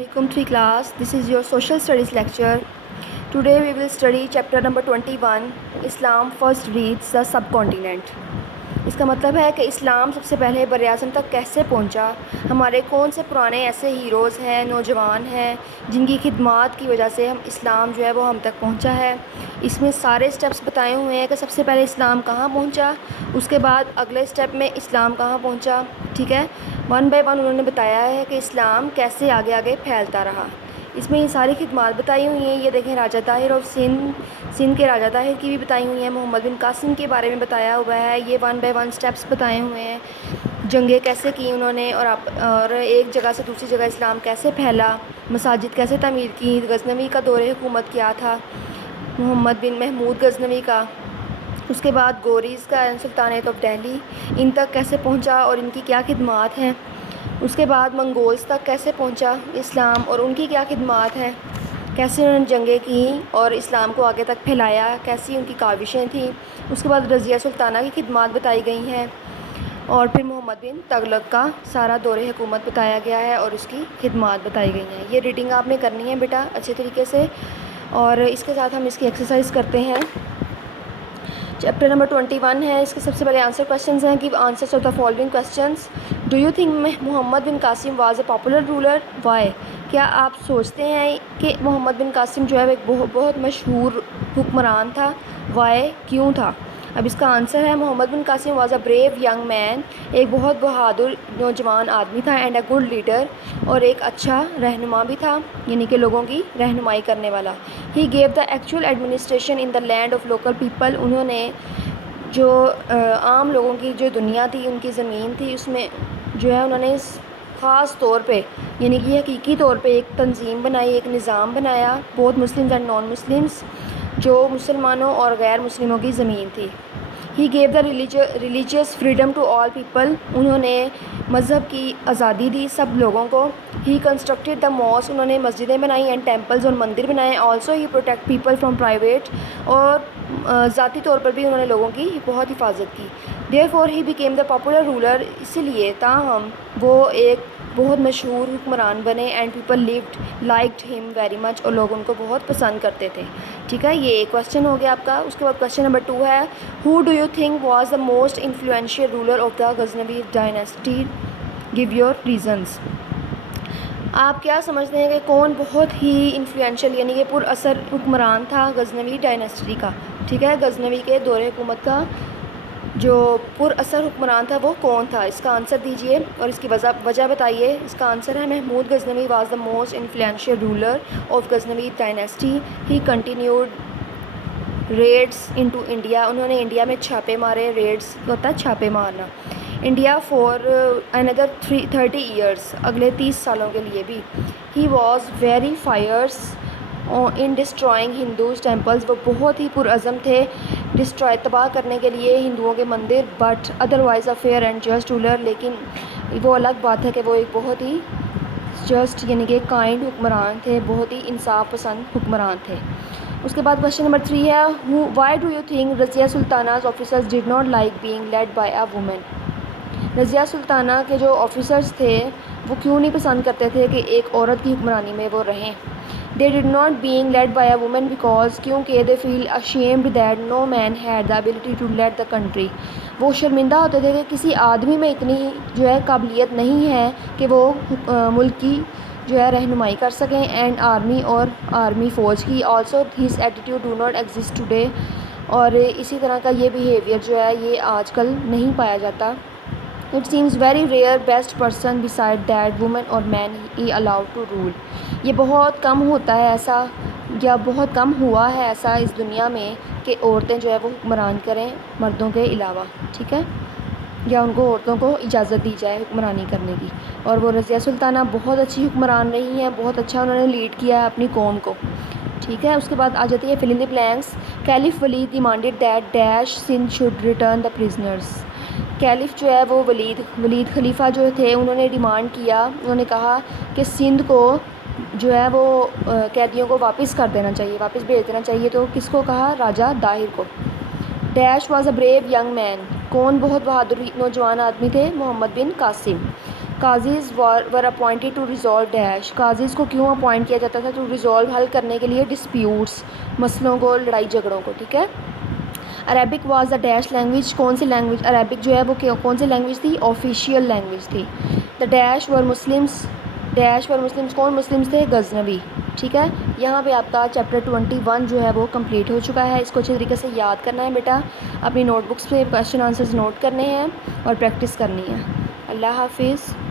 Welcome to class. This is your social studies lecture. Today we will study chapter number 21 Islam first reaches the subcontinent. اس کا مطلب ہے کہ اسلام سب سے پہلے براعظم تک کیسے پہنچا، ہمارے کون سے پرانے ایسے ہیروز ہیں، نوجوان ہیں جن کی خدمات کی وجہ سے اسلام جو ہے وہ ہم تک پہنچا ہے۔ اس میں سارے سٹیپس بتائے ہوئے ہیں کہ سب سے پہلے اسلام کہاں پہنچا، اس کے بعد اگلے سٹیپ میں اسلام کہاں پہنچا، ٹھیک ہے۔ ون بائی ون انہوں نے بتایا ہے کہ اسلام کیسے آگے آگے پھیلتا رہا۔ اس میں یہ ساری خدمات بتائی ہوئی ہیں۔ یہ دیکھیں راجہ طاہر آف سندھ کے راجہ طاہر کی بھی بتائی ہوئی ہیں، محمد بن قاسم کے بارے میں بتایا ہوا ہے۔ یہ ون بائی ون سٹیپس بتائے ہوئے ہیں، جنگیں کیسے کی انہوں نے، اور ایک جگہ سے دوسری جگہ اسلام کیسے پھیلا، مساجد کیسے تعمیر کی، غزنوی کا دور حکومت کیا تھا محمد بن محمود غزنوی کا، اس کے بعد گوریز کا سلطنت آف دہلی ان تک کیسے پہنچا اور ان کی کیا خدمات ہیں، اس کے بعد منگولز تک کیسے پہنچا اسلام اور ان کی کیا خدمات ہیں، کیسے انہوں نے جنگیں کیں اور اسلام کو آگے تک پھیلایا، کیسی ان کی کاوشیں تھیں۔ اس کے بعد رضیہ سلطانہ کی خدمات بتائی گئی ہیں، اور پھر محمد بن تغلق کا سارا دور حکومت بتایا گیا ہے اور اس کی خدمات بتائی گئی ہیں۔ یہ ریڈنگ آپ نے کرنی ہے بیٹا اچھے طریقے سے، اور اس کے ساتھ ہم اس کی ایکسرسائز کرتے ہیں۔ چیپٹر نمبر 21 ہے، اس کے سب سے پہلے آنسر کوشچنز ہیں کہ answers of the following questions. Do you think Muhammad bin Qasim was a popular ruler? Why? کیا آپ سوچتے ہیں کہ محمد بن قاسم جو ہے وہ ایک بہت مشہور حکمران تھا؟ وائی؟ کیوں تھا؟ اب اس کا آنسر ہے Muhammad bin Qasim was a brave young man, ایک بہت بہادر نوجوان آدمی تھا، اینڈ اے گڈ لیڈر، اور ایک اچھا رہنما بھی تھا، یعنی کہ لوگوں کی رہنمائی کرنے والا۔ He gave the actual administration in the land of local people, انہوں نے جو عام لوگوں کی جو دنیا تھی، ان کی زمین تھی، اس میں جو ہے انہوں نے خاص طور پہ یعنی کہ حقیقی طور پہ ایک تنظیم بنائی، ایک نظام بنایا، بہت مسلمز اینڈ نان مسلمس، جو مسلمانوں اور غیر مسلموں کی زمین تھی۔ He gave the religious freedom to all people, انہوں نے مذہب کی آزادی دی سب لوگوں کو۔ ہی کنسٹرکٹیڈ دا موسک، انہوں نے مسجدیں بنائیں، اینڈ ٹیمپلز اور مندر بنائے۔ Also he protect people from private, اور ذاتی طور پر بھی انہوں نے لوگوں کی بہت حفاظت کی۔ Therefore he became the popular ruler, اسی لیے تاہم وہ ایک بہت مشہور حکمران بنے، and people liked him very much, اور لوگ ان کو بہت پسند کرتے تھے، ٹھیک ہے۔ یہ ایک کوشچن ہو گیا آپ کا۔ اس کے بعد کوشچن نمبر 2 ہے، who do you think was the most influential ruler of the Ghaznavi dynasty? Give your reasons. آپ کیا سمجھتے ہیں کہ کون بہت ہی انفلوئنشیل یعنی کہ پر اثر حکمران تھا غزنوی ڈائناسٹی کا، ٹھیک ہے، غزنوی کے دور حکومت کا جو پر اثر حکمران تھا وہ کون تھا؟ اس کا آنسر دیجئے اور اس کی وجہ بتائیے۔ اس کا آنسر ہے Mahmud Ghaznavi was the most influential ruler of Ghaznavi dynasty. He continued raids into India, انہوں نے انڈیا میں چھاپے مارے، ریڈس ہوتا ہے چھاپے مارنا، انڈیا فار اندر 30 ایئرس، اگلے 30 سالوں کے لیے بھی۔ He was very فائرس in destroying Hindus temples, وہ بہت ہی پرعزم تھے تباہ کرنے کے لیے ہندوؤں کے مندر، but otherwise a fair and just ruler, لیکن وہ الگ بات ہے کہ وہ ایک بہت ہی جسٹ یعنی کہ کائنڈ حکمران تھے، بہت ہی انصاف پسند حکمران تھے۔ اس کے بعد کوشچن نمبر 3 ہے، why do you think Razia Sultana's officers did not like being led by a woman? Razia Sultana کے جو آفیسرز تھے وہ کیوں نہیں پسند کرتے تھے کہ ایک عورت کی حکمرانی میں وہ رہیں؟ They did not being led by a woman because کیونکہ they feel ashamed that no man had the ability to lead the country، وہ شرمندہ ہوتے تھے کہ کسی آدمی میں اتنی جو ہے قابلیت نہیں ہے کہ وہ ملک کی جو ہے رہنمائی کر سکیں، اینڈ آرمی اور آرمی فوج کی۔ also his attitude do not exist today، اور اسی طرح کا یہ بیہیویئر جو ہے یہ آج کل نہیں پایا جاتا۔ It seems very rare best person beside that woman or man he allowed to rule، یہ بہت کم ہوتا ہے ایسا، یا بہت کم ہوا ہے ایسا اس دنیا میں کہ عورتیں جو ہے وہ حکمران کریں مردوں کے علاوہ، ٹھیک ہے، یا ان کو عورتوں کو اجازت دی جائے حکمرانی کرنے کی۔ اور وہ رضیہ سلطانہ بہت اچھی حکمران رہی ہیں، بہت اچھا انہوں نے لیڈ کیا ہے اپنی قوم کو، ٹھیک ہے۔ اس کے بعد آ جاتی ہے fill in the blanks۔ Caliph Walid demanded that dash Sindh should return the prisoners، caliph جو ہے وہ ولید خلیفہ جو تھے انہوں نے ڈیمانڈ کیا، انہوں نے کہا کہ سندھ کو جو ہے وہ قیدیوں کو واپس کر دینا چاہیے، واپس بھیج دینا چاہیے۔ تو کس کو کہا؟ راجہ طاہر کو۔ Dash was a brave young مین، کون بہت بہادر نوجوان آدمی تھے؟ محمد بن قاسم۔ قاضیز ور اپوائنٹیڈ ٹو ریزالو ڈیش. قاضیز کو کیوں اپوائنٹ کیا جاتا تھا؟ ٹو ریزالو، حل کرنے کے لیے، ڈسپیوٹس، مسئلوں کو، لڑائی جھگڑوں کو. ٹھیک ہے. Arabic was the dash language. کون سی لینگویج عربک جو ہے وہ کون سی لینگویج تھی؟ آفیشیل لینگویج تھی. دا ڈیش ور مسلمس. ڈیش ور مسلمس. کون مسلمس تھے؟ غزنوی. ٹھیک ہے. یہاں پہ آپ کا چیپٹر 21 جو ہے وہ کمپلیٹ ہو چکا ہے. اس کو اچھے طریقے سے یاد کرنا ہے بیٹا. اپنی نوٹ بکس پہ کویشچن آنسرز نوٹ کرنے ہیں اور پریکٹس کرنی ہے. اللہ حافظ.